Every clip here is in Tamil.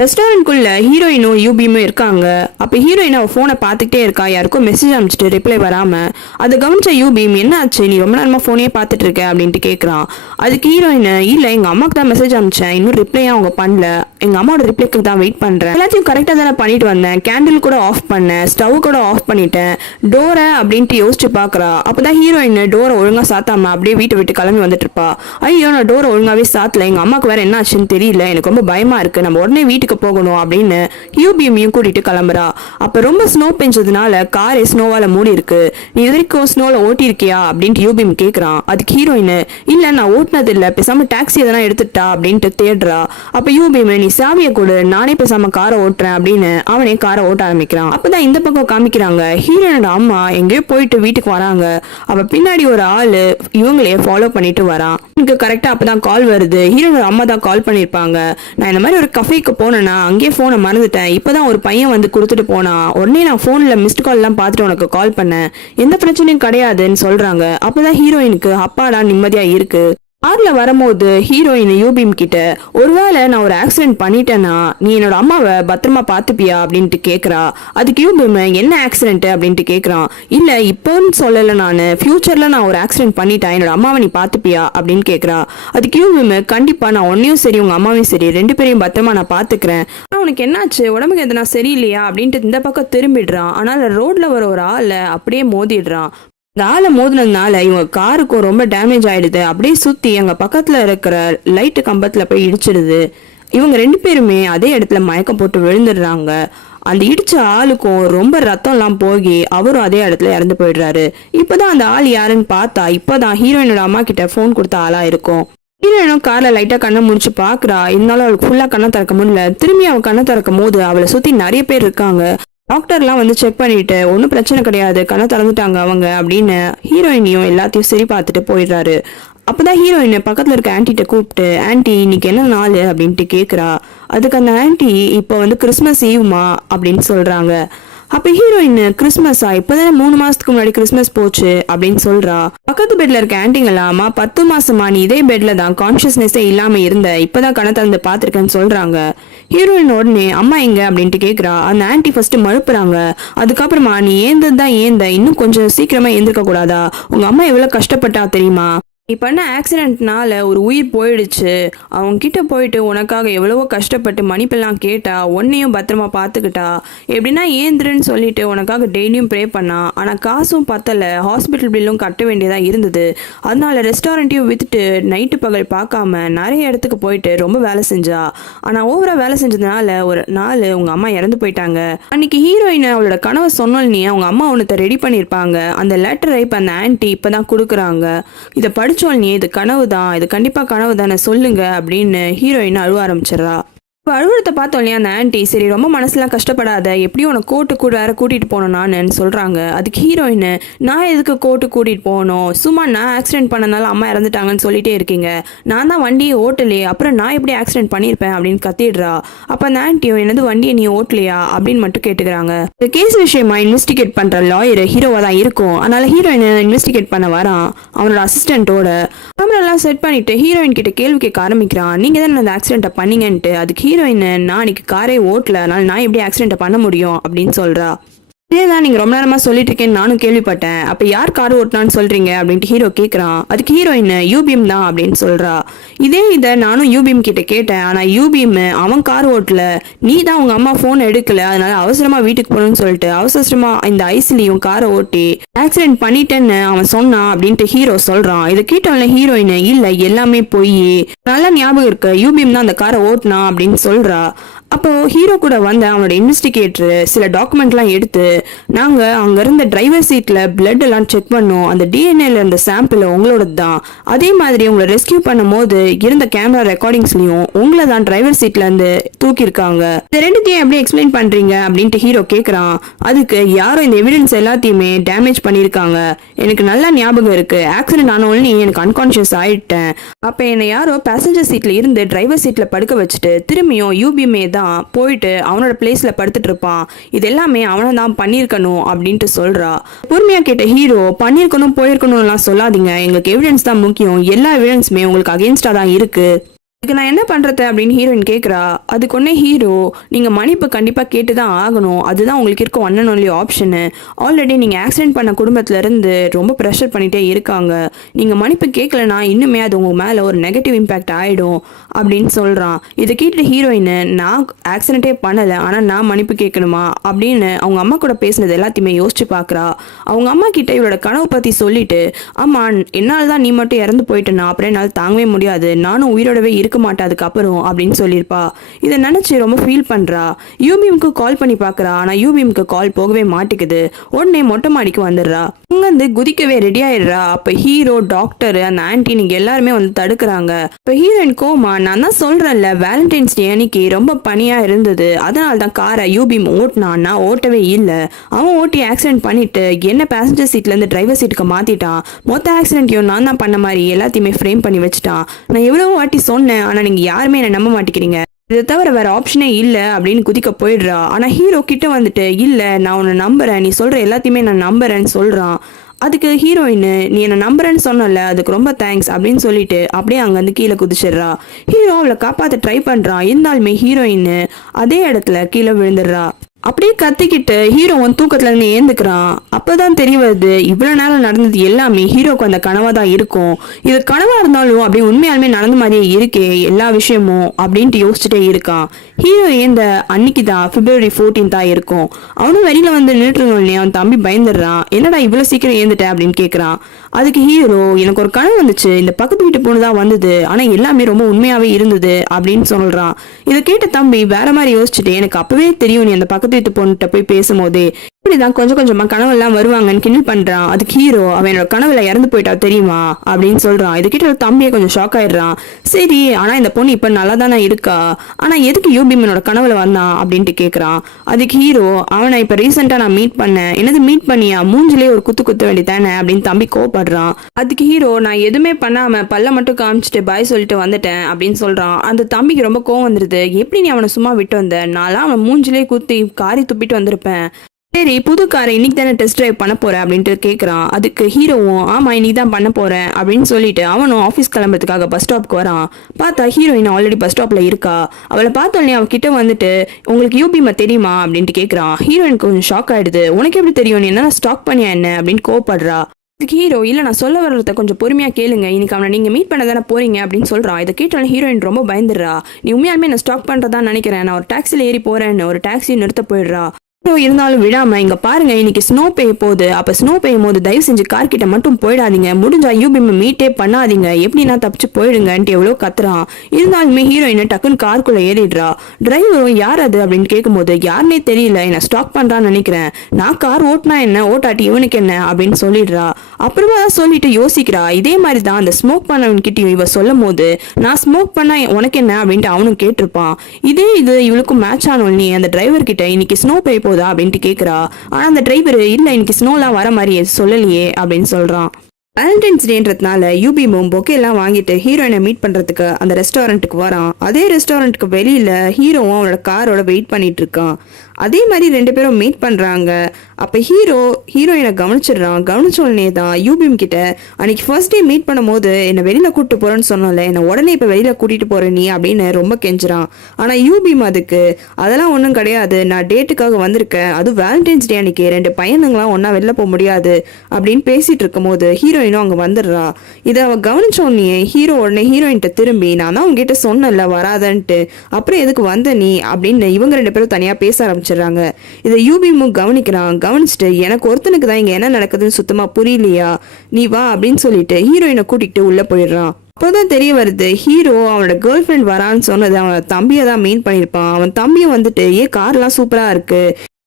ரெஸ்டாரண்ட்குள்ள ஹீரோயினும் யூபியும் இருக்காங்க. அப்ப ஹீரோயின் அவ போனை பார்த்துக்கிட்டே இருக்கா. யாருக்கும் மெசேஜ் அனுப்பிச்சிட்டு ரிப்ளை வராம அதை கவனிச்ச யூபியும், என்ன ஆச்சு, நீ ரொம்ப நேரமா போனே பார்த்துட்டு இருக்க அப்படின்ட்டு கேட்கறான். அதுக்கு ஹீரோயின், இல்ல எங்க அம்மாக்கு தான் மெசேஜ் அனுப்பிச்சேன், இன்னும் ரிப்ளையா அவங்க பண்ணல, எங்க அம்மாவோட ரிப்ளைக்கு தான் வெயிட் பண்றேன், எல்லாத்தையும் கரெக்டா தானே பண்ணிட்டு வந்தேன், கேண்டில் கூட ஆஃப் பண்ணேன், ஸ்டவ் கூட ஆஃப் பண்ணிட்டேன், டோரை அப்படின்ட்டு யோசிச்சு பாக்குறா. அப்பதான் ஹீரோயின் டோரை ஒழுங்கா சாத்தாம அப்படியே வீட்டை விட்டு கிளம்பி வந்துட்டு இருப்பா. ஐயோ, நான் டோரை ஒழுங்காவே சாத்தல, எங்க அம்மாக்கு வேற என்ன ஆச்சுன்னு தெரியல, எனக்கு ரொம்ப பயமா இருக்கு, நம்ம உடனே வீட்டுக்கு போகணும் அப்படின்னு யூபிஎம்மையும் கூட்டிட்டு கிளம்புறா. அப்ப ரொம்ப ஸ்னோ பெஞ்சதுனால காரே ஸ்னோவால மூடி இருக்கு. நீ இது வரைக்கும் ஸ்னோல ஓட்டி இருக்கியா அப்படின்ட்டு யூபிஎம் கேக்குறான். அதுக்கு ஹீரோயின், இல்ல நான் ஓட்டினது இல்ல, பேசாம டாக்ஸி எதனா எடுத்துட்டா அப்படின்ட்டு தேடுறா. அப்ப யூபிஎம், நீ சாவியை கொடு, நானே பேசாம காரை ஓட்டுறேன் அப்படின்னு அவனே காரை ஓட்ட ஆரம்பிக்கிறான். அப்பதான் இந்த பக்கம் காமிக்கிறாங்க, ஹீரோனோட அம்மா எங்கேயோ போயிட்டு வீட்டுக்கு வராங்க. அவ பின்னாடி ஒரு ஆளு இவங்களையே ஃபாலோ பண்ணிட்டு வரான். எனக்கு கரெக்டா அப்பதான் கால் வருது. ஹீரோனோட அம்மா தான் கால் பண்ணிருப்பாங்க. நான் இந்த மாதிரி ஒரு கஃபேக்கு போனேன்னா அங்கேயே போனை மறந்துட்டேன், இப்பதான் ஒரு பையன் வந்து கொடுத்துட்டு போனா, உடனே நான் போன்ல மிஸ்ட் கால் எல்லாம் பார்த்துட்டு உனக்கு கால் பண்ணேன், எந்த பிரச்சனையும் கிடையாதுன்னு சொல்றாங்க. அப்பதான் ஹீரோயினுக்கு அப்பாடா நிம்மதியா இருக்கு. கார்ல வரும்போது ஹீரோயின் யூபிஎம் கிட்ட, ஒருவேளை நான் ஒரு ஆக்சிடென்ட் பண்ணிட்டேன்னா நீ என்னோட அம்மாவை பத்திரமா பாத்துப்பியா அப்படின்ட்டு கேக்குறா. அதுக்கு யூபிஎம், என்ன ஆக்சிடென்ட் அப்படின்ட்டு கேக்குறான். இல்ல இப்போன்னு சொல்லல, நான் ஃபியூச்சர்ல நான் ஒரு ஆக்சிடென்ட் பண்ணிட்டேன், என்னோட அம்மாவை நீ பாத்துப்பியா அப்படின்னு கேக்குறா. அதுக்கு யூபிஎம், கண்டிப்பா நான் உன்னையும் சரி உங்க அம்மாவையும் சரி ரெண்டு பேரையும் பத்திரமா நான் பாத்துக்கிறேன், ஆனா உனக்கு என்னாச்சு, உடம்புக்கு எதனா சரியில்லையா அப்படின்ட்டு இந்த பக்கம் திரும்பிடுறான். ஆனால் ரோட்ல வர ஒரு ஆளை அப்படியே மோதிடுறான். இந்த ஆளை மோதினதுனால இவங்க காருக்கும் ரொம்ப டேமேஜ் ஆயிடுது. அப்படியே சுத்தி அங்க பக்கத்துல இருக்கிற லைட்டு கம்பத்துல போய் இடிச்சிடுது. இவங்க ரெண்டு பேருமே அதே இடத்துல மயக்கம் போட்டு விழுந்துடுறாங்க. அந்த இடிச்ச ஆளுக்கும் ரொம்ப ரத்தம் எல்லாம் போகி அவரும் அதே இடத்துல இறந்து போயிடுறாரு. இப்பதான் அந்த ஆள் யாருன்னு பார்த்தா இப்பதான் ஹீரோயினோட அம்மா கிட்ட போன் கொடுத்த ஆளா இருக்கும். ஹீரோயினும் கார்ல லைட்டா கண்ணை முடிச்சு பாக்குறா. இருந்தாலும் அவளுக்கு ஃபுல்லா கண்ணை திறக்க முடியல. திரும்பி அவ கண்ணை திறக்கும் போது அவளை சுத்தி நிறைய பேர் இருக்காங்க. டாக்டர்லாம் வந்து செக் பண்ணிட்டு ஒன்றும் பிரச்சனை கிடையாது, கண்ணை திறந்துட்டாங்க அவங்க அப்படின்னு ஹீரோயினையும் எல்லாத்தையும் சரி பார்த்துட்டு போயிடுறாரு. அப்பதான் ஹீரோயின் பக்கத்துல இருக்க ஆன்டிட்ட கூப்பிட்டு, ஆன்டி இன்னைக்கு என்ன நாள் அப்படின்ட்டு கேக்குறா. அதுக்கு அந்த ஆன்டி இப்போ வந்து கிறிஸ்மஸ் ஈவ்மா அப்படின்னு சொல்றாங்க. அப்ப ஹீரோயின், கிறிஸ்மஸா, இப்பதானே 3 மாசத்துக்கு முன்னாடி கிறிஸ்மஸ் போச்சு அப்படின்னு சொல்றா. பக்கத்து பெட்ல இருக்க ஆன்டிங்களாமா, 10 மாசமா நீ இதே பெட்ல தான் கான்சியஸ்னஸே இல்லாம இருந்த, இப்பதான் கணத்தை வந்து பாத்திருக்கேன்னு சொல்றாங்க. ஹீரோயின் உடனே அம்மா எங்க அப்படின்ட்டு கேக்குறா. அந்த ஆன்டி ஃபர்ஸ்ட் மறுப்புறாங்க. அதுக்கப்புறமா, நீ ஏந்ததுதான் ஏந்த, இன்னும் கொஞ்சம் சீக்கிரமா ஏந்திருக்க கூடாதா, உங்க அம்மா எவ்வளவு கஷ்டப்பட்டா தெரியுமா, நீ பண்ண ஆக்சிடென்ட்னால ஒரு உயிர் போயிடுச்சு, அவங்க கிட்ட போயிட்டு உனக்காக எவ்வளவோ கஷ்டப்பட்டு மன்னிப்பெல்லாம் கேட்டா, உன்னையும் பத்திரமா பார்த்துக்கிட்டா, எப்படின்னா ஏந்திரன்னு சொல்லிட்டு உனக்காக டெய்லியும் ப்ரே பண்ணா, ஆனால் காசும் பத்தலை, ஹாஸ்பிட்டல் பில்லும் கட்ட வேண்டியதாக இருந்தது, அதனால ரெஸ்டாரண்ட்டையும் வித்துட்டு நைட்டு பகல் பார்க்காம நிறைய இடத்துக்கு போயிட்டு ரொம்ப வேலை செஞ்சா, ஆனால் ஓவராக வேலை செஞ்சதுனால ஒரு நாள் உங்கள் அம்மா இறந்து போயிட்டாங்க. அன்னைக்கு ஹீரோயின் அவளோட கனவை சொன்னோன்னே அவங்க அம்மா ஒன்றத்தை ரெடி பண்ணியிருப்பாங்க. அந்த லெட்டரை இப்போ அந்த ஆன்டி இப்போ தான் கொடுக்குறாங்க. இதை நீ இது கனவு தான், இது கண்டிப்பா கனவு தானே சொல்லுங்க அப்படின்னு ஹீரோயின் அழுவ ஆரம்பிச்சிடறா. இப்போ அழுவத்தை பார்த்தோம் இல்லையா அந்த ஆன்டி, சரி ரொம்ப மனசுலாம் கஷ்டப்படாத, எப்படியும் உனக்கு கோர்ட்டு கூட வேற கூட்டிட்டு போனோம் நான் சொல்றாங்க. அதுக்கு ஹீரோயின், நான் எதுக்கு கோர்ட்டு கூட்டிட்டு போகணும், சும்மா நான் ஆக்சிடென்ட் பண்ணனால அம்மா இறந்துட்டாங்கன்னு சொல்லிட்டே இருக்கீங்க, நான் தான் வண்டியை ஓட்டலையே, அப்புறம் நான் எப்படி ஆக்சிடென்ட் பண்ணியிருப்பேன் அப்படின்னு கத்திடுறா. அப்போ அந்த ஆன்டியும், என்னது வண்டியை நீ ஓட்டலையா அப்படின்னு மட்டும் கேட்டுக்கிறாங்க. இந்த கேஸ் விஷயமா இன்வெஸ்டிகேட் பண்ற லாயர் ஹீரோவா தான் இருக்கும். அதனால ஹீரோயின் இன்வெஸ்டிகேட் பண்ண வரான் அவனோட அசிஸ்டன்ட்டோட. கேமராலாம் செட் பண்ணிட்டு ஹீரோயின் கிட்ட கேள்வி கேட்க ஆரம்பிக்கிறான். நீங்க தானே அந்த ஆக்சிடென்ட்டை பண்ணீங்கன்ட்டு. அதுக்கு ஹீரோயின், நான் இன்னைக்கு காரே ஓட்டல, அதனால நான் எப்படி ஆக்சிடென்ட் பண்ண முடியும் அப்படின்னு சொல்றா. இதேதான் நீங்க ரொம்ப நேரமா சொல்லிட்டு இருக்கேன்னு நானும் கேள்விப்பட்டேன், அப்ப யார் கார் ஓட்டினான்னு சொல்றீங்க அப்படின்ட்டு ஹீரோ கேட்கறான். அதுக்கு ஹீரோயின், யூபிஎம் தான் அப்படின்னு சொல்றா. இதை நானும் யூபிஎம் கிட்ட கேட்டேன், ஆனா யூபிஎம் அவன் கார் ஓட்டல, நீ தான் உங்க அம்மா போன் எடுக்கல, அதனால அவசரமா வீட்டுக்கு போகணும்னு சொல்லிட்டு அவசரமா இந்த ஐஸ்லயும் காரை ஓட்டி ஆக்சிடென்ட் பண்ணிட்டேன்னு அவன் சொன்னான் அப்படின்ட்டு ஹீரோ சொல்றான். இதை கேட்டோம்ல ஹீரோயின், இல்ல எல்லாமே போய் நல்லா ஞாபகம் இருக்கு, யூபிஎம் தான் அந்த காரை ஓட்டினா அப்படின்னு சொல்றா. அப்போ ஹீரோ கூட வந்த அவனோட இன்வெஸ்டிகேட்டர் சில டாக்குமெண்ட்லாம் எடுத்து, நாங்க அங்க இருந்த டிரைவர் சீட்ல பிளட் எல்லாம் செக் பண்ணோம், அந்த டிஎன்ஏல இருந்த சாம்பிள் உங்களோட தான், அதே மாதிரி உங்களை ரெஸ்கியூ பண்ணும் போது இருந்த கேமரா ரெக்கார்டிங்ஸ்லயும் உங்களை தான் டிரைவர் சீட்ல இருந்து தூக்கியிருக்காங்க, இந்த ரெண்டுத்தையும் எப்படி எக்ஸ்பிளைன் பண்றீங்க அப்படின்ட்டு ஹீரோ கேக்குறான். அதுக்கு யாரோ இந்த எவிடன்ஸ் எல்லாத்தையுமே டேமேஜ் பண்ணிருக்காங்க, எனக்கு நல்லா ஞாபகம் இருக்கு, ஆக்சிடென்ட் ஆன உடனே எனக்கு அன்கான்சியஸ் ஆயிட்டேன், அப்ப என்னை யாரோ பேசஞ்சர் சீட்ல இருந்து டிரைவர் சீட்ல படுக்க வச்சுட்டு திரும்பியும் யூபிஎம்ஏ தான் போயிட்டு அவனோட பிளேஸ்ல படுத்துட்டு இருப்பான், இது எல்லாமே அவனை தான் பண்ணிருக்கணும் அப்படின்ட்டு சொல்றா. பொறுமையா கேட்ட ஹீரோ, பண்ணிருக்கணும் போயிருக்கணும் எல்லாம் சொல்லாதீங்க, எங்களுக்கு எவிடன்ஸ் தான் முக்கியம், எல்லா எவிடன்ஸுமே உங்களுக்கு அகேன்ஸ்டா தான் இருக்கு, இதுக்கு நான் என்ன பண்ணுறது அப்படின்னு ஹீரோயின் கேட்குறா. அதுக்கு ஒன்னே ஹீரோ, நீங்கள் மன்னிப்பு கண்டிப்பாக கேட்டு தான் ஆகணும், அதுதான் உங்களுக்கு இருக்க one and only option. Already நீங்கள் ஆக்சிடென்ட் பண்ண குடும்பத்திலேருந்து ரொம்ப ப்ரெஷர் பண்ணிகிட்டே இருக்காங்க. நீங்கள் மன்னிப்பு கேட்கலனா இன்னுமே அது உங்கள் மேலே ஒரு நெகட்டிவ் இம்பேக்ட் ஆகிடும் அப்படின்னு சொல்கிறான். இதை கேட்டு ஹீரோயின், நான் ஆக்சிடென்ட்டே பண்ணலை, ஆனால் நான் மன்னிப்பு கேட்கணுமா அப்படின்னு அவங்க அம்மா கூட பேசினது எல்லாத்தையுமே யோசிச்சு பார்க்குறா. அவங்க அம்மா கிட்ட இவளோட கனவை பற்றி சொல்லிட்டு, ஆமாம் என்னால் தான் நீ மட்டும் இறந்து போயிட்டேன்னா அப்புறம் என்னால் தாங்கவே முடியாது, நானும் உயிரோடவே இருக்க மாட்டேன் அதுக்கப்புறம் அப்படின்னு சொல்லியிருப்பா. இதை நினச்சி ரொம்ப ஃபீல் பண்ணுறா. யூபிஎம்க்கு கால் பண்ணி பார்க்குறா. ஆனால் யூபிஎம்க்கு கால் போகவே மாட்டேங்குது. உடனே மொட்டை மாடிக்கு வந்துடுறா. அங்கேருந்து குதிக்கவே ரெடி ஆயிடுறா. அப்போ ஹீரோ, டாக்டர், அந்த ஆன்டி நீங்கள் எல்லாருமே வந்து தடுக்கிறாங்க. இப்போ ஹீரோயின் கோமா, நான் தான் சொல்கிறேன்ல வேலண்டைன்ஸ் டே அன்னைக்கு ரொம்ப பனியாக இருந்தது, அதனால தான் காரை யூபிஎம் ஓட்டினான், நான் ஓட்டவே இல்லை. அவன் ஓட்டி ஆக்சிடென்ட் பண்ணிட்டு என்ன பேசஞ்சர் சீட்லேருந்து டிரைவர் சீட்டுக்கு மாற்றிட்டான். மொத்த ஆக்சிடென்ட்டையும் நான் தான் பண்ண மாதிரி எல்லாத்தையுமே ஃப்ரேம் பண்ணி வச்சுட்டான். நான் எவ்வளோ வாட்டி சொன்னேன், ஆனால் நீங்கள் யாருமே என்னை நம்ப மாட்டேங்கிறீங்க, இதை தவிர வேற ஆப்ஷனே இல்லை அப்படின்னு குதிக்க போயிடுறா. ஆனால் ஹீரோ கிட்ட வந்துட்டு, இல்லை நான் உன்னை நம்புறேன், நீ சொல்கிற எல்லாத்தையுமே நான் நம்புறேன்னு சொல்கிறான். அதுக்கு ஹீரோயின், நீ என்னை நம்புறேன்னு சொன்னல, அதுக்கு ரொம்ப தேங்க்ஸ் அப்படின்னு சொல்லிட்டு அப்படியே அங்கேருந்து கீழே குதிச்சிடுறா. ஹீரோ அவளை காப்பாற்ற ட்ரை பண்ணுறான். இருந்தாலுமே ஹீரோயின் அதே இடத்துல கீழே விழுந்துடுறா. அப்படியே கத்திக்கிட்டு ஹீரோவும் தூக்கத்துல இருந்து ஏந்துக்கிறான். அப்பதான் தெரிய வருது, இவ்வளவு நேரம் நடந்தது எல்லாமே ஹீரோக்கு அந்த கனவா தான் இருக்கும். இது கனவா இருந்தாலும் அப்படியே உண்மையாலுமே நடந்த மாதிரியே இருக்கே எல்லா விஷயமும் அப்படின்ட்டு யோசிச்சுட்டே இருக்கான். ஹீரோ ஏந்த அன்னைக்கு தான் February 14 இருக்கும். அவனும் வெளியில வந்து நின்றுட்டு அவன் தம்பி பயந்துடுறான். என்னடா இவ்வளவு சீக்கிரம் ஏந்துட்ட அப்படின்னு கேட்கறான். அதுக்கு ஹீரோ, எனக்கு ஒரு கனவு வந்துச்சு, இந்த பக்கத்து வீட்டு பொண்ணு தான் வந்தது, ஆனா எல்லாமே ரொம்ப உண்மையாவே இருந்தது அப்படின்னு சொல்றான். இதை கேட்ட தம்பி வேற மாதிரி யோசிச்சுட்டு, எனக்கு அப்பவே தெரியும் நீ அந்த பக்கத்து வீட்டு பொண்ணுகிட்ட போய் பேசும்போதே இப்படிதான் கொஞ்சம் கொஞ்சமா கனவெல்லாம் வருவாங்கன்னு கிண்டல் பண்றான். அதுக்கு ஹீரோ, அவன் என்னோட கனவுல இறந்து போயிட்டா தெரியுமா அப்படின்னு சொல்றான். இது கிட்ட தம்பியை கொஞ்சம் ஷாக் ஆயிடுறான். சரி, ஆனா இந்த பொண்ணு இப்ப நல்லா தானே இருக்கா, ஆனா எதுக்கு யூபிஎம்மனோட கனவுல வந்தான் அப்படின்ட்டு கேட்கறான். அதுக்கு ஹீரோ, அவனை இப்ப ரீசெண்டா நான் மீட் பண்ணேன், என்னது மீட் பண்ணியா, மூஞ்சிலே ஒரு குத்து குத்த வேண்டியதானே அப்படின்னு தம்பி கோவப்படுறான். அதுக்கு ஹீரோ, நான் எதுவுமே பண்ணாம பல்ல மட்டும் காமிச்சிட்டு பாய் சொல்லிட்டு வந்துட்டேன் அப்படின்னு சொல்றான். அந்த தம்பிக்கு ரொம்ப கோவம் வந்துருது. எப்படி நீ அவனை சும்மா விட்டு வந்த, நான்லாம் அவன் மூஞ்சிலே குத்தி காரி துப்பிட்டு வந்திருப்பேன். சரி, புது காரை இன்னைக்கு தானே டெஸ்ட் டிரைவ் பண்ண போற அப்படின்ட்டு கேட்குறான். அதுக்கு ஹீரோவும், ஆமா இன்னைக்கு தான் பண்ண போறேன் அப்படின்னு சொல்லிட்டு அவனும் ஆஃபீஸ் கிளம்புறதுக்காக பஸ் ஸ்டாப்க்கு வரான். பார்த்தா ஹீரோயின் ஆல்ரெடி பஸ் ஸ்டாப்ல இருக்கா. அவளை பார்த்தோன்னே அவகிட்ட வந்துட்டு, உங்களுக்கு யூபிஎம் தெரியுமா அப்படின்ட்டு கேட்குறான். ஹீரோயின் கொஞ்சம் ஷாக் ஆயிடுது. உனக்கு எப்படி தெரியும், நீ என்ன ஸ்டாக் பண்ணியா என்ன அப்படின்னு கோவப்படுறா. இதுக்கு ஹீரோ, இல்லை நான் சொல்ல வர்றத கொஞ்சம் பொறுமையாக கேளுங்க, இன்னைக்கு அவனை நீங்கள் மீட் பண்ண தானே போறீங்க அப்படின்னு சொல்கிறான். இதை கேட்டாலும் ஹீரோயின் ரொம்ப பயந்துடுறா. நீ உண்மையாலுமே நான் ஸ்டாக் பண்ணுறதா நினைக்கிறேன், நான் ஒரு டாக்ஸியில் ஏறி போகிறேன்னு ஒரு டாக்ஸி நிறுத்த போயிடுறா. இருந்தாலும் விடாம, இங்க பாருங்க இன்னைக்கு ஸ்னோ பெய்ய போகுது, அப்ப ஸ்னோ பெய்யும் போது தயவு செஞ்சு கார் கிட்ட மட்டும் போயிடாதீங்க, முடிஞ்சா யூபிஎம் மீட்டே பண்ணாதீங்க, எப்படின்னா தப்பிச்சு போயிடுங்கன்ட்டு எவ்வளோ கத்துறான். இருந்தாலுமே ஹீரோயின் டக்குன்னு காருக்குள்ள ஏறிடுறா. டிரைவரும் யார் அது அப்படின்னு கேட்கும்போது, யாருன்னே தெரியல, என்ன ஸ்டாக் பண்றான்னு நினைக்கிறேன், நான் கார் ஓட்டினா என்ன ஓட்டாட்டி இவனுக்கு என்ன அப்படின்னு சொல்லிடுறா. அப்புறமா தான் சொல்லிட்டு யோசிக்கிறா. இதே மாதிரி தான் அந்த ஸ்மோக் பண்ணவன் கிட்டயும் இவ சொல்லும் போது, நான் ஸ்மோக் பண்ணா உனக்கு என்ன அப்படின்ட்டு அவனும் கேட்டிருப்பான். இதே இது இவளுக்கும் மேட்ச் ஆனோடனே அந்த டிரைவர் கிட்ட இன்னைக்கு ஸ்னோ பெய்ய போகுதா அப்படின்ட்டு கேட்குறா. ஆனா அந்த டிரைவர், இல்லை இன்னைக்கு ஸ்னோலாம் வர மாதிரி சொல்லலையே அப்படின்னு சொல்றான். வேலண்டைன்ஸ் டேன்றதுனால யூபிஎம் பொக்கே எல்லாம் வாங்கிட்டு ஹீரோயினை மீட் பண்றதுக்கு அந்த ரெஸ்டாரண்ட்டுக்கு வரான். அதே ரெஸ்டாரண்ட்டுக்கு வெளியில ஹீரோவும் அவனோட காரோட வெயிட் பண்ணிட்டு இருக்கான். அதே மாதிரி ரெண்டு பேரும் மீட் பண்றாங்க. அப்ப ஹீரோயினை கவனிச்சிடுறான். கவனிச்ச உடனே தான் யூபிஎம் கிட்ட, அன்னைக்கு ஃபர்ஸ்ட் டே மீட் பண்ணும் போது என்ன வெளியில கூட்டிட்டு போறேன்னு சொன்னல, என்ன உடனே இப்ப வெளியில கூட்டிட்டு போற நீ அப்படின்னு ரொம்ப கெஞ்சுறான். ஆனா யூபிஎம் அதுக்கு, அதெல்லாம் ஒன்றும் கிடையாது, நான் டேட்டுக்காக வந்திருக்கேன், அது வேலண்டைன்ஸ் டே அன்னைக்கு ரெண்டு பையனுங்களாம் ஒன்னா வெளில போக முடியாது அப்படின்னு பேசிட்டு இருக்கும் போது ஹீரோயினும் அங்க வந்துடுறா. இதை அவ கவனிச்ச உடனே உடனே ஹீரோயின்ட்ட திரும்பி, நான் தான் உங்ககிட்ட சொன்னல வராதன்ட்டு, அப்புறம் எதுக்கு வந்த நீ அப்படின்னு இவங்க ரெண்டு பேரும் தனியா பேச ஆரம்பிச்சிடுறாங்க. இதை யூபிஎம் கவனிக்கிறான். கவனிச்சுட்டு, எனக்கு ஒருத்தனுக்கு தான் இங்க என்ன நடக்குதுன்னு சுத்தமா புரியலையா, நீ வா அப்படின்னு சொல்லிட்டு ஹீரோயினை கூட்டிகிட்டு உள்ள போயிடுறான். அப்போதான் தெரிய வருது, ஹீரோ அவனோட கேர்ள் ஃப்ரெண்ட் வரான்னு சொன்னது அவன் தம்பியை தான் மீன் பண்ணியிருப்பான். அவன் தம்பியை வந்துட்டு, கார்லாம் சூப்பரா இருக்கு,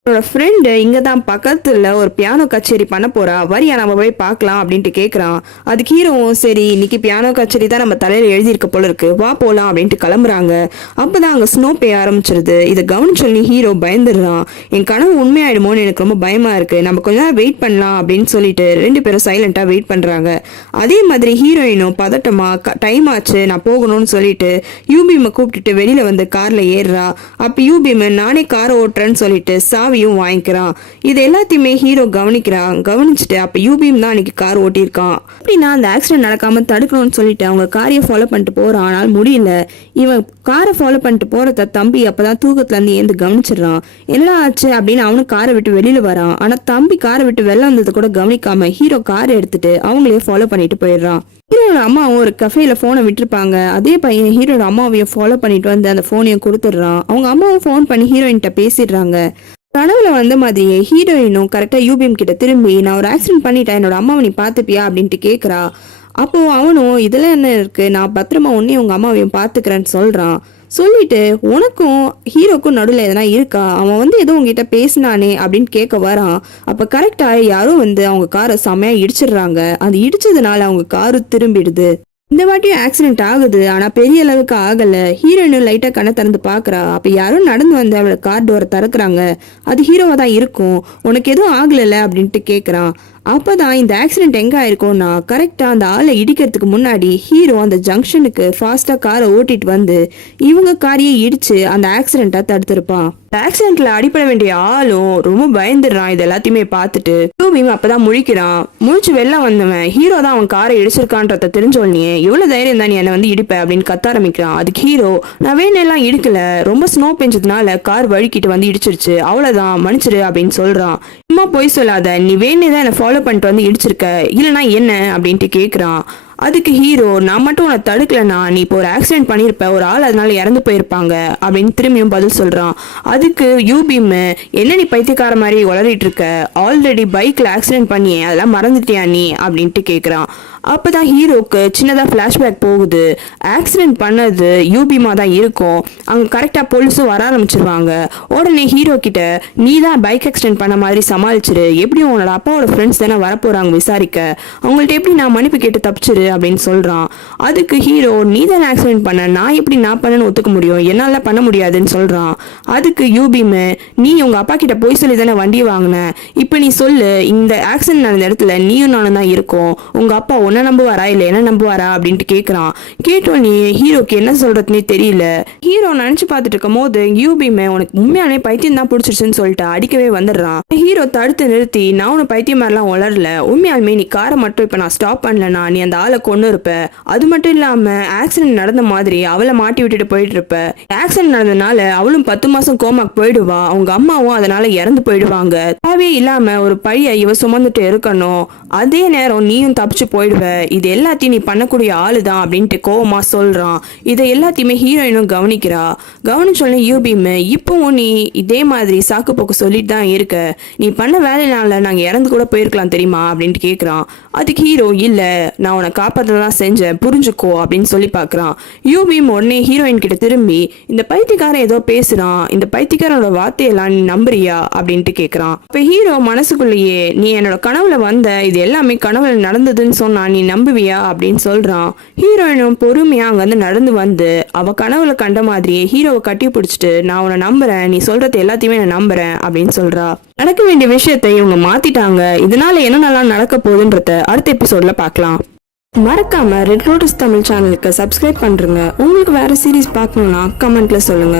என்னோட ஃப்ரெண்டு இங்கே தான் பக்கத்தில் ஒரு பியானோ கச்சேரி பண்ண போறா, வரியா நம்ம போய் பார்க்கலாம் அப்படின்ட்டு கேட்குறான். அதுக்கு ஹீரோவும், சரி இன்னைக்கு பியானோ கச்சேரி தான் நம்ம தலையில் எழுதியிருக்க போல இருக்கு, வா போகலாம் அப்படின்ட்டு கிளம்புறாங்க. அப்போதான் அங்கே ஸ்னோ பெய்ய ஆரம்பிச்சிருது. இதை கவனிச்சொல்லி ஹீரோ பயந்துடுறான். என் கனவு உண்மையாயிடுமோன்னு எனக்கு ரொம்ப பயமா இருக்கு, நம்ம கொஞ்ச நேரம் வெயிட் பண்ணலாம் அப்படின்னு சொல்லிட்டு ரெண்டு பேரும் சைலண்டா வெயிட் பண்றாங்க. அதே மாதிரி ஹீரோயினும் பதட்டமா, டைம் ஆச்சு நான் போகணும்னு சொல்லிட்டு யூபிஎம் கூப்பிட்டுட்டு வெளியில வந்து கார்ல ஏறுறா. அப்ப யூபிஎம், நானே காரை ஓட்டுறேன்னு சொல்லிட்டு சாவி காரையும் வாங்கிக்கிறான். இது எல்லாத்தையுமே ஹீரோ கவனிச்சுட்டு அப்ப யூபிஎம் தான் அன்னைக்கு கார் ஓட்டியிருக்கான். அப்படின்னா அந்த ஆக்சிடென்ட் நடக்காம தடுக்கணும்னு சொல்லிட்டு அவங்க காரையை ஃபாலோ பண்ணிட்டு போறான். ஆனால் முடியல. இவன் காரை ஃபாலோ பண்ணிட்டு போறத தம்பி அப்பதான் தூக்கத்துல இருந்து ஏந்து கவனிச்சிடறான். என்னடா ஆச்சு அப்படின்னு அவனும் காரை விட்டு வெளியில வரான். ஆனா தம்பி காரை விட்டு வெளில வந்தது கூட கவனிக்காம ஹீரோ காரை எடுத்துட்டு அவங்களே ஃபாலோ பண்ணிட்டு போயிடுறான். ஹீரோட அம்மாவும் ஒரு கஃபேல போனை விட்டுருப்பாங்க. அதே பையன் ஹீரோட அம்மாவையும் ஃபாலோ பண்ணிட்டு வந்து அந்த போனையும் கொடுத்துடுறான். அவங்க அம்மாவும் ஃபோன் பண்ணி ஹீரோயின்கிட்ட பேசிடுறாங்க. கனவுல வந்த மாதிரியே ஹீரோயினும் கரெக்டா யூபிஎம் கிட்ட திரும்பி நான் ஒரு ஆக்சிடென்ட் பண்ணிட்டேன், என்னோட அம்மாவை நீ பாத்துப்பியா அப்படின்ட்டு கேக்குறா. அப்போ அவனும் இதெல்லாம் என்ன இருக்கு, நான் பத்திரமா உன்னையும் உங்க அம்மாவையும் பாத்துக்கிறேன்னு சொல்றான். சொல்லிட்டு உனக்கும் ஹீரோக்கும் நடுவில் எதனா இருக்கா, அவன் வந்து ஏதோ உங்ககிட்ட பேசினானே அப்படின்னு கேட்க வரான். அப்போ கரெக்டாக யாரோ வந்து அவங்க காரை செம்மையாக இடிச்சிடுறாங்க. அது இடிச்சதுனால அவங்க காரு திரும்பிடுது. இந்த வாட்டியும் ஆக்சிடென்ட் ஆகுது. ஆனால் பெரிய அளவுக்கு ஆகலை. ஹீரோயினும் லைட்டாக கண்ணை திறந்து பார்க்குறா. அப்போ யாரும் நடந்து வந்து அவளோட கார் டோரை திறக்கிறாங்க. அது ஹீரோவாக தான் இருக்கும். உனக்கு எதுவும் ஆகலைல்ல அப்படின்ட்டு கேட்குறான். அப்போதான் இந்த ஆக்சிடென்ட் எங்கே ஆயிருக்கும்னா கரெக்டாக அந்த ஆளை இடிக்கிறதுக்கு முன்னாடி ஹீரோ அந்த ஜங்ஷனுக்கு ஃபாஸ்ட்டாக காரை ஓட்டிட்டு வந்து இவங்க காரையே இடிச்சு அந்த ஆக்சிடென்ட்டை தடுத்திருப்பான். ஆக்சிடென்ட்ல அடிப்பட வேண்டிய ஆளும் ரொம்ப பயந்துடுறான். இது எல்லாத்தையுமே பார்த்துட்டு யூபிஎம் அப்பதான் முழிச்சு வெளில வந்தவன் ஹீரோ தான் அவன் காரை இடிச்சிருக்கான்றத தெரிஞ்சோடனே எவ்வளவு தைரியம் தான் நீ என்னை வந்து இடிப்ப அப்படின்னு கத்த ஆரம்பிக்கிறான். அதுக்கு ஹீரோ நான் வேணெல்லாம் இடிக்கல, ரொம்ப ஸ்னோ பெஞ்சதுனால கார் வழுக்கிட்டு வந்து இடிச்சிருச்சு, அவ்வளவுதான், மன்னிச்சிரு அப்படின்னு சொல்றான். சும்மா போய் சொல்லாத, நீ வேணேதான் என்னை ஃபாலோ பண்ணிட்டு வந்து இடிச்சிருக்க, இல்லைன்னா என்ன அப்படின்ட்டு கேட்குறான். அதுக்கு ஹீரோ நான் மட்டும் உன்னை தடுக்கலனா நீ இப்போ ஒரு ஆக்சிடென்ட் பண்ணியிருப்ப, ஒரு ஆள் அதனால இறந்து போயிருப்பாங்க அப்படின்னு திரும்பியும் பதில் சொல்றான். அதுக்கு யூபிஎம் என்ன நீ பைத்தியக்கார மாதிரி வளரிட்டு இருக்க, ஆல்ரெடி பைக்ல ஆக்சிடென்ட் பண்ணியே அதெல்லாம் மறந்துட்டியா நீ அப்படின்ட்டு கேட்குறான். அப்போதான் ஹீரோக்கு சின்னதாக ஃப்ளாஷ்பேக் போகுது. ஆக்சிடென்ட் பண்ணது யூபிஎம்மாக தான் இருக்கும். அங்கே கரெக்டாக போலீஸும் வர ஆரம்பிச்சிருவாங்க. உடனே ஹீரோ கிட்ட நீ தான் பைக் ஆக்சிடென்ட் பண்ண மாதிரி சமாளிச்சிரு, எப்படியும் உன்னோட அப்பாவோட ஃப்ரெண்ட்ஸ் தானே வரப்போகிறாங்க விசாரிக்க, அவங்கள்ட்ட எப்படி நான் மன்னிப்பு கேட்டு தப்பிச்சிரு அப்படின்னு சொல்கிறான். அதுக்கு ஹீரோ நீ தானே ஆக்சிடென்ட் பண்ண, நான் எப்படி நான் பண்ணேன்னு ஒத்துக்க முடியும், என்னால் பண்ண முடியாதுன்னு சொல்கிறான். அதுக்கு யூபிஎம் நீ உங்கள் அப்பா கிட்ட போய் சொல்லி தானே வண்டி வாங்கின, இப்போ நீ சொல்லு இந்த ஆக்சிடென்ட் நடந்த இடத்துல நீயும் நானும் தான் இருக்கும், உங்கள் அப்பா உன்னை நம்புவாரா இல்லை என்ன நம்புவாரா அப்படின்ட்டு கேட்குறான். கேட்டோன்னே ஹீரோக்கு என்ன சொல்றதுன்னே தெரியல. ஹீரோ நினச்சி பார்த்துட்டு இருக்கும் போது யூபிஎம் உனக்கு உண்மையாலே பைத்தியம் தான் பிடிச்சிருச்சுன்னு சொல்லிட்டு அடிக்கவே வந்துடுறான். ஹீரோ தடுத்து நிறுத்தி நான் உன பைத்தியம் மாதிரிலாம் வளரல, உண்மையாலுமே நீ காரை மட்டும் இப்போ நான் ஸ்டாப் பண்ணலனா நீ அந்த ஆளை கொண்டு இருப்ப, அது மட்டும் இல்லாம ஆக்சிடென்ட் நடந்த மாதிரி அவளை மாட்டி விட்டுட்டு போயிட்டு இருப்ப, ஆக்சிடென்ட் நடந்ததுனால அவளும் 10 மாசம் கோமாக்கு போயிடுவா, அவங்க அம்மாவும் அதனால இறந்து போயிடுவாங்க, தேவையே இல்லாம ஒரு பழிய இவ சுமந்துட்டு இருக்கணும், அதே நேரம் நீயும் தப்பிச்சு போயிடுவ, இது எல்லாத்தையும் நீ பண்ணக்கூடிய ஆளுதான் அப்படின்ட்டு கோவமா சொல்றான். இதை எல்லாத்தையுமே ஹீரோயினும் கவனிக்கிறா. கவனிச்சோடனே யூபிஎம் இப்பவும் நீ இதே மாதிரி சாக்கு போக்கு சொல்லிட்டு தான் இருக்க, நீ பண்ண வேலைனால நாங்க இறந்து கூட போயிருக்கலாம் தெரியுமா அப்படின்ட்டு கேட்குறான். அதுக்கு ஹீரோ இல்ல நான் உன்னை காப்பாற்றதான் செஞ்சேன் புரிஞ்சுக்கோ அப்படின்னு சொல்லி பார்க்குறான். யூபிஎம் உடனே ஹீரோயின் கிட்ட திரும்பி இந்த பைத்தியக்காரன் ஏதோ பேசுறான், இந்த பைத்தியக்காரனோட வார்த்தையெல்லாம் நீ நம்புறியா அப்படின்ட்டு கேட்குறான். இப்போ ஹீரோ மனசுக்குள்ளேயே நீ என்னோட கனவுல வந்த, இது எல்லாமே கனவுல நடந்ததுன்னு சொன்னா நீ நம்புவியா அப்படின்னு சொல்றான். ஹீரோயினும் பொறுமையா அங்க வந்து நடந்து வந்து அவ கனவுல கண்ட மாதிரியே ஹீரோவை கட்டி பிடிச்சிட்டு நான் உன்னை நம்புறேன், நீ சொல்றது எல்லாத்தையுமே நான் நம்புறேன் அப்படின்னு சொல்றா. நடக்க வேண்டிய விஷயத்தை இவங்க மாத்திட்டாங்க. இதனால என்னென்னலாம் நடக்க போகுதுன்றத அடுத்த எபிசோட்ல பார்க்கலாம். மறக்காம ரெட் லோட்டஸ் தமிழ் சேனலுக்கு சப்ஸ்கிரைப் பண்றீங்க. உங்களுக்கு வேற சீரீஸ் பார்க்கணும்னா கமெண்ட்ல சொல்லுங்க.